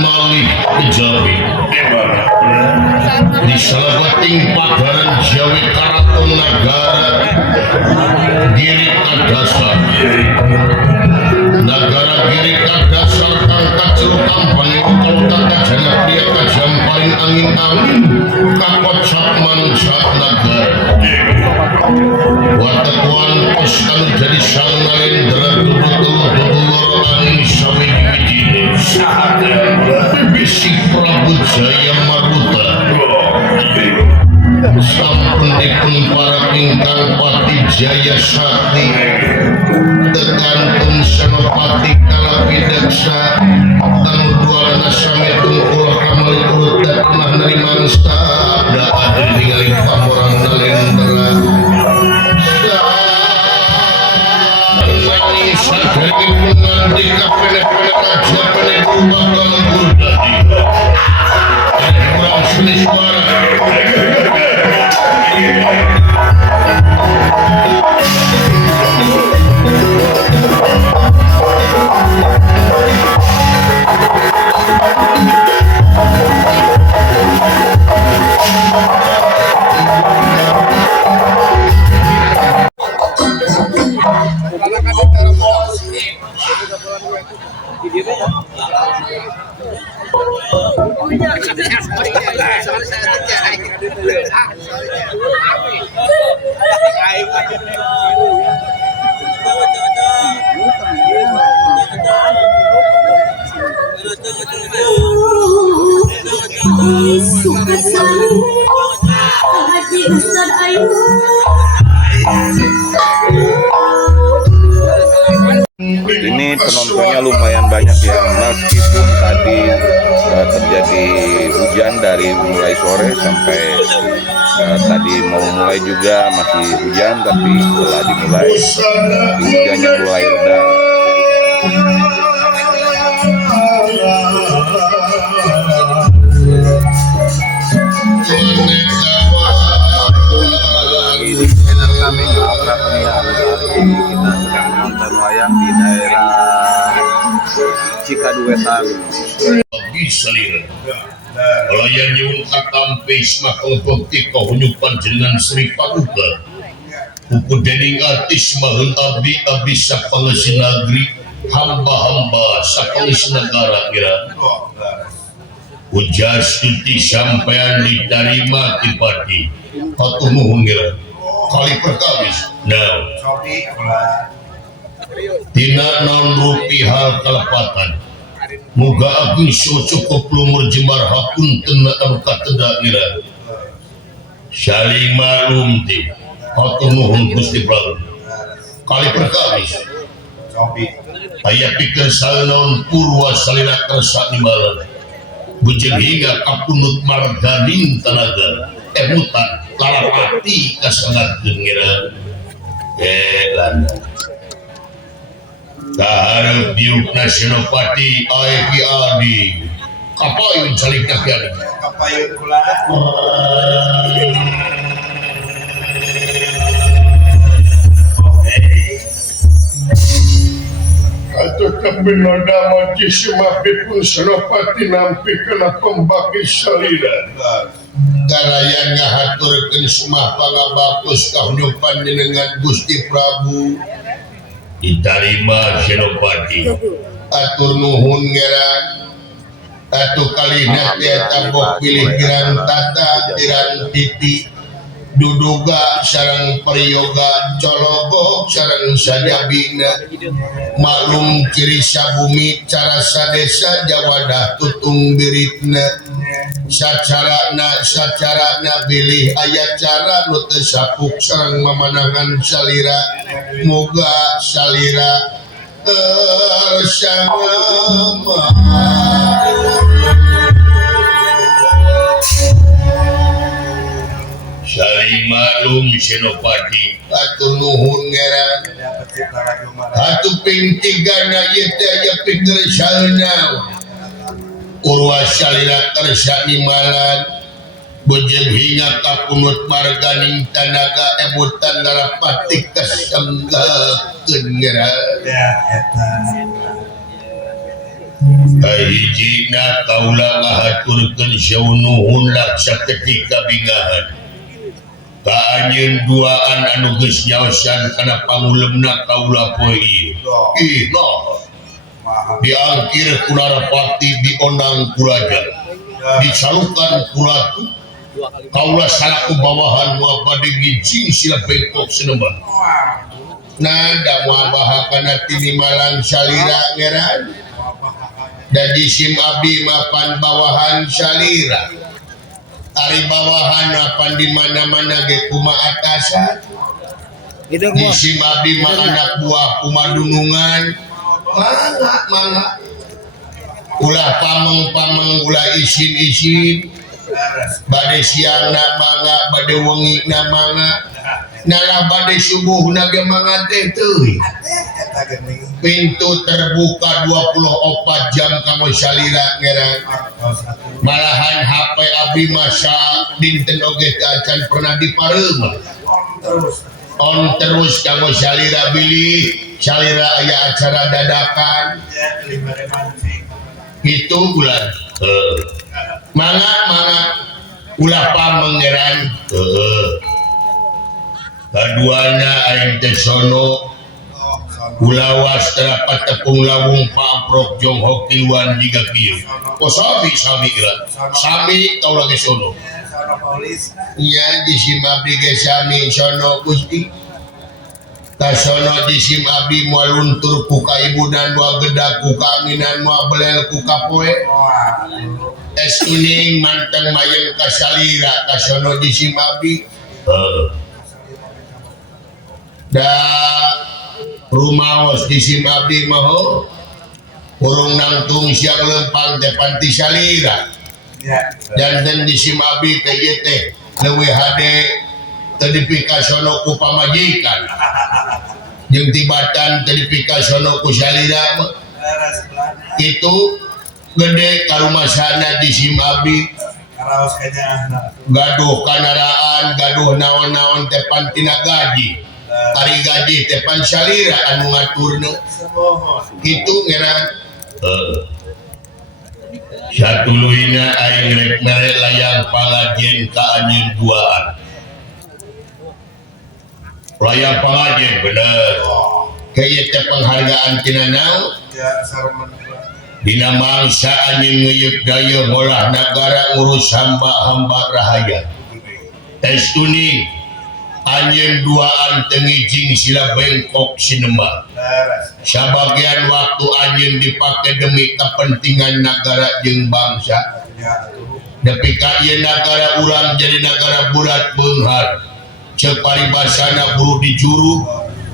malih kejawi di salabeting pagaran Jawi Karaton Nagara Giri Kadasar Nagara Giri Kadasar kang kacil kampanye kalau tata jana pria kajampain angin-angin kakocap mansat nagara watetuan pos anu jadi sang nalendra duduk-duduk angin sawi wijine bibisi Prabu Jaya Maruta sampun dipun para ingkang pati Jaya Sakti tekantung Senopati Kalapidaksa tanuduana sametun kula kamali urut pernah neriman sabda adil ningali pamorang nalendra saling sadari mengandi kapene-pene raja pene bakal gurdadi kurang seni suara Ini penontonnya lumayan banyak ya, meskipun tadi terjadi hujan dari mulai sore sampai tadi mau mulai juga masih hujan, tapi setelah dimulai hujannya mulai reda. Di channel kami Ngaprak Nian. Ini kita sedang menonton wayang di daerah Cikaduetan. Bisa lihat kalau yang nyung katampe isma kelompok tika hunyupan jenengan Sri Paduka buku dening artis mahun abdi sapangesi negeri hamba-hamba sapangesi negara kira ujas tuti sampean diterima tipati atau nuhun kira kali perkawis nah tina naun rupiah kalepatan muga agung cukup lumur jemar hakun kena arukat tidak kira saling malum ti atau nuhun Gusti Prabu kali perkawis ayah pikir salnaun purwa salina kersa di malam bujeng hingga kapunut marganing tanaga emutan larapati kasangat gengira landa kaharap diukna Senopati Aeki Adi kapayun saling kakian kapayun kula atau kebinoda maji semapipun Senopati nampi kena pembagi salida galayan ngahaturkeun sumah pangabakus kahunyupan dengan Gusti Prabu diterima Senopati atur nuhun ngeran atuh kalihna tiasa bok pilih kirang tata kirang titi duduga sareng peryoga cologok sareng sajabina maklum ciri sabumi cara sadesa jawadah tutung biritna sacarana bilih ayat cara nu teu sapuk sareng mamanangan salira moga salira bersama saling maklum Senopati atur nuhun ngeran atuh ping tigana ieu teh aya pikir salna urwa salira kersa nimalan bojeng hinga kapunut marganing tanaga ebutan darapati kesenggakeun ngeran hijina kaula ngahaturkeun syaunuhun laksa ketika bingahan ka anjeun duaan anu geus nyaosan kana pangulemna kaula poe ieu noh diangkir kularapati diondang kuraja dicalukan kuratu kaula salaku bawahan mua bade ngijing sila bengkok senembah nada mua bahakana tini malang salira ngeran dan disim abdi mapan bawahan salira ari bawahan mapan di mana-mana ge kuma atasan disim abdi ma anak buah kuma dunungan mangga ulah pameng ulah isin bade siang na mangga bade wengi na mangga nalah bade subuh na ge mangga teh teuing pintu terbuka 24 jam kamu salira ngeran malahan HP abdi masa dinten oge teh acan pernah dipareum on terus kamu salira bilih salira aya acara dadakan itu bulan mangga ulah pamengeran kaduana aing teh sono ulawas terapat tepung lawung pamprok jong hokiwan jiga kieu sami kau lagi sono iya disim abdi ge sami sono Gusti tasono disim abdi moal luntur ku kaibunan moal gedak ku kaaminan moal belel ku kapoe es kuning manteng mayeng kasalira tasono disim abdi da rumaos disim abdi maho urung nangtung siang lempang depan ti salira dan disim abdi teh ieu teh leuwih hade tedipika sono ku pamajikan jeung tibatan tedipika sono ku salira itu gede karumasana disim abdi gaduh kanaraan gaduh naon-naon tepan tina gaji ari gaji tepan salira anu ngaturna kitu ngeran satuluina aing rek mere layang pangajen ka anjeun duaan layang pangajen bener kaya teh penghargaan tina naon dina mangsa anjeun ngeuyeuk daya ngolah nagara ngurus hamba-hamba rahaya tes tuning anjeun duaan tengijing sila bengkok sinembah sabagian waktu anjeun dipake demi kepentingan negara jeung bangsa nepi ka ieu nagara urang jadi nagara bulat beunghar ceuk paribasana buru dijuru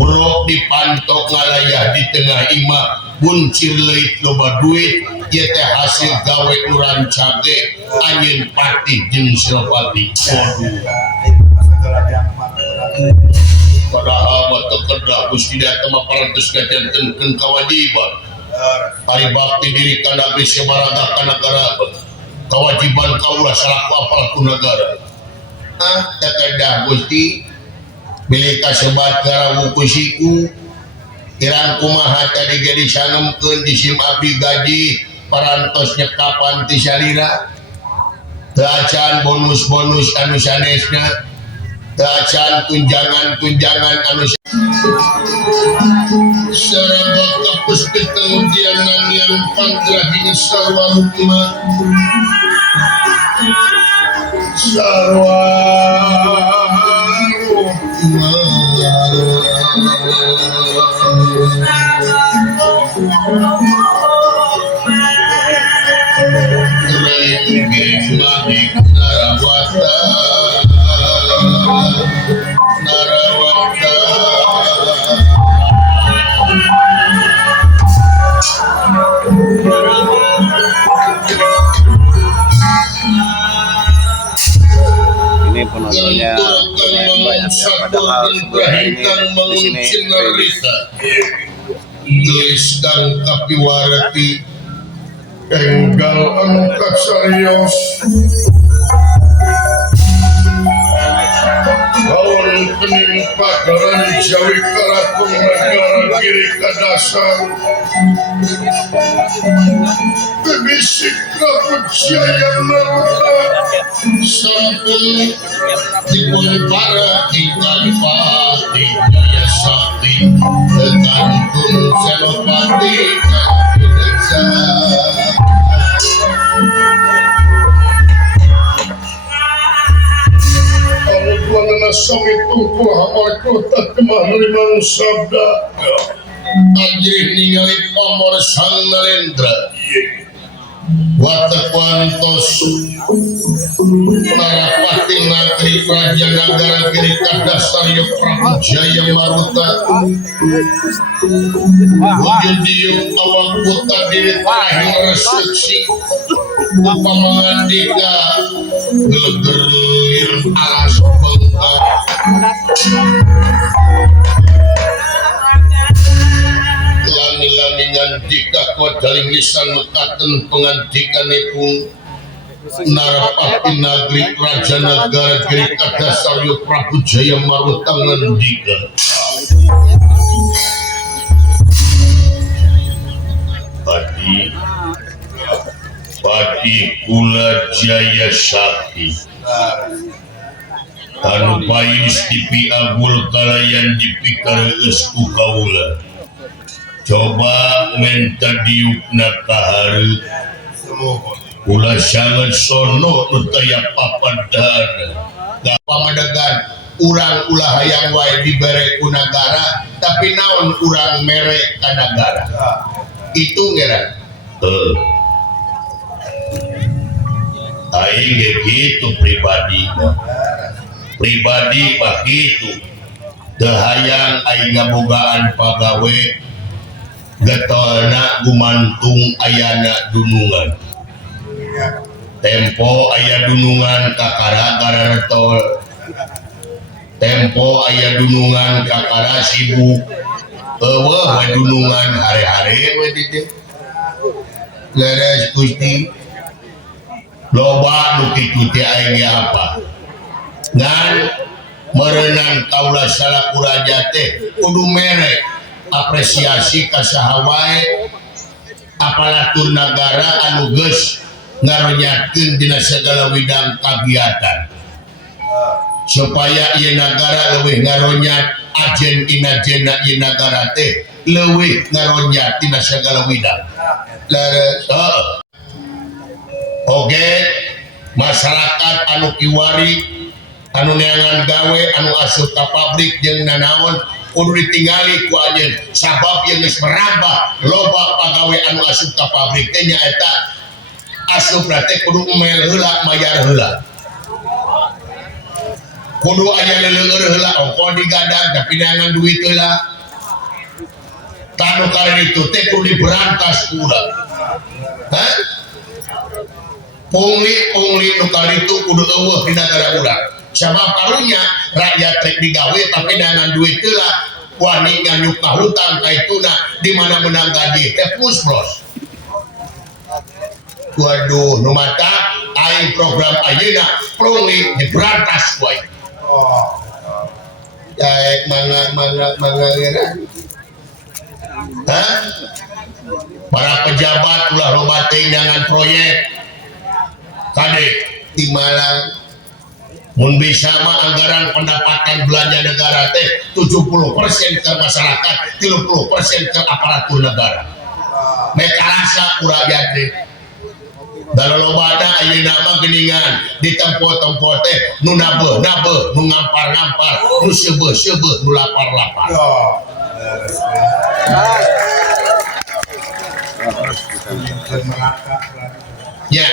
buruk dipantok ngalayah di tengah imah buncir leuit loba duit ieu teh hasil gawe urang cage anjeun patih jeung Silapati padahal batu kedah Gusti Data maparantos ngajantengkeun kawajiban ari bakti diri kana abdi sabaraga ka nagara kawajiban kaula salaku apalku negara teh kedah Gusti bilih kasebat ngarawu ku siku kirang kumaha tadi jadi sangemkeun disim abdi gaji parantos nyekapan ti salira teu acan bonus-bonus anu sanesna dacan tunjangan anu saraba kapus ketengdianan yang panggrahing sarwa hukma sarwa hukma rengge manik narawata ini penontonnya lumayan banyak ya, padahal sebenarnya ini di sini geus kang kapiwarati enggal angkat sarios kawan penimpa garan Jawi keraton negara kiri ke dasar bebisik Prabu Jaya Maruta sampun dipun para tinggal pati Jaya Sakti tekantun Senopati Kadesa. Tuanana sami tungku hamar kota kemah limang sabda ajih ningali pamor sang Narendra watekantos Narapati Nagri Raja Nagara Giri Kadasarya Prabu Jaya Maruta wujudiyung awak kota diri terakhir resepsi pamangandika geleger alas bengkak lami-lamingan jika kodaling lisan mekaten pengantikanipun Narapati Nagri Raja Nagara Giri Kadasarya Prabu Jaya Maruta ngendika Pati kula Jaya Sakti anu payis dipi agul kalayan dipikar esku kaula coba minta diukna kahareut kula sangat sono nutaya papadana pamadegan urang ulah hayang wae dibere ku nagara tapi naon urang mere ka nagara itu ngira aing gitu pribadi begitu dahayang aing ngabogaan pagawe getolna gumantung ayana dunungan tempo aya dunungan kakara retol tempo aya dunungan kakara sibuk eueuh we dunungan hari-hari we dieu leres Gusti loba nu kitu teh aing apa ngan merenang kaula salaku raja teh kudu mere apresiasi ka saha wae aparatur nagara anu geus ngaronyakeun dina segala widang kagiatan supaya ieu nagara leuwih ngaronyat ajen inajena ieu nagara teh leuwih ngaronyat dina segala widang leres oke masyarakat anu kiwari anu neangan gawe anu asup ka pabrik jeung nanaon kudu ditinggali ku anjeun sabab ieu geus merambah loba pagawe anu asup ka pabrik teh nyaeta asupna teh kudu emel heula mayar heula kudu aya leuleur heula ongko digadang tapi neangan duit heula tanu kali itu teh kudu diberantas urang pungli nu kali itu kudu eueuh di negara urang sabab karunya rakyat rek digawe tapi dengan duit heula wani nganyuk ka hutang ka ituna di mana menang gaji teh plus waduh nu mata aing program ayeuna pungli diberantas wae mangga geura para pejabat ulah loba teh dengan proyek kade di Malang mun bisa mah anggaran pendapatan belanja negara teh 70% ke masyarakat 30% ke aparatur negara mereka rasa uragan teh dalam lobana ayeuna mah geuningan di tempo-tempo teh nu nabe nu ngampar nu seubeuh nu lapar ya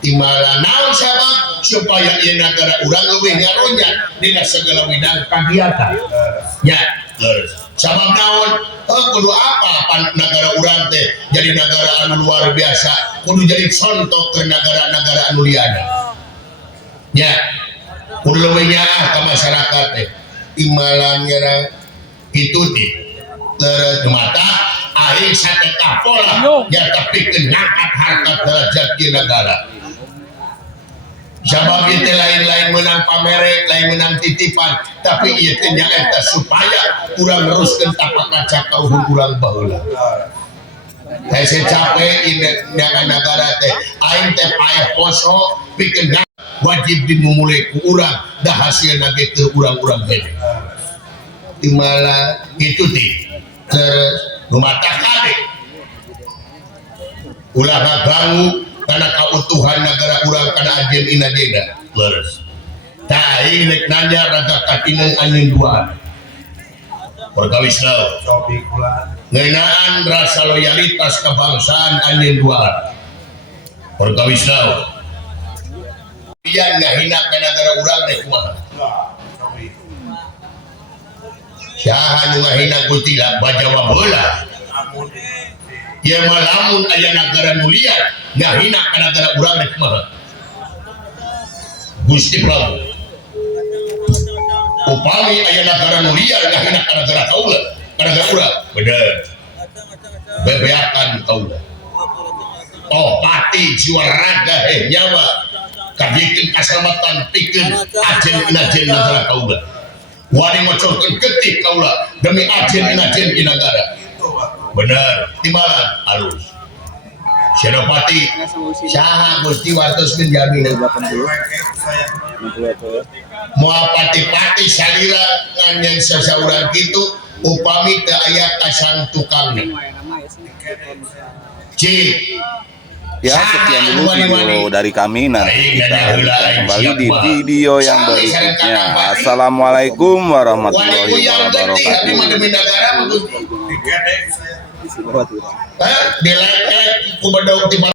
timala naon sabab supaya ieu negara urang leuwih ngaronyat dina segala widang kagiatan nya sabab naon kudu apa negara urang teh jadi negara anu luar biasa kudu jadi contoh ke negara-negara anu liana nya kudu leuwih nyaah ka masyarakat teh timala ngira kitu teh leres mata aing satekah pola ya tapi ngangkat harkat derajat di negara Sabab itu lain-lain menang pamerek, lain menang titipan, tapi ieu teh nyaeta supaya urang neruskeun tapak kaca ka uhum urang baheula. Saya capek ini negara teh, aing teh paeh poso pikeun wajib dimulai ku urang, dah hasil nage teu urang-urang hede. Timala gitu ti, terus rumata kade, ulah ganggu karena keutuhan negara urang kana ajen inadena leres. Tah ieu rek nanya raga katineng anjeun duaan. Perkawis naon? Ngeunaan rasa loyalitas kebangsaan anjeun duaan. Perkawis naon? Pian ngahina ka negara urang rek kumaha? Saha nu ngahina gutila bajawa heula. Ye malamun aya negara nu liar ngahina ka negara urang rek kumaha? Gusti Prabu. Upami aya negara nu liar ngahina ka negara kaula, ka negara urang. Bener. Bebeakan kaula. Oh pati jiwa raga nyawa kabikeun kaselamatan pikeun ajen-ajen negara kaula. Wani ngocorkeun getih kaula demi ajen-ajen di negara. Bener, timbalan halus. Senopati saha Gusti wartos menjamin moal pati-pati salira nganyen sasaurang kitu upami teu aya kasang tukangna. Cik Ya, sekian dulu video dari kami. Nanti kita lanjutkan kembali di video yang berikutnya. Assalamualaikum warahmatullahi wabarakatuh.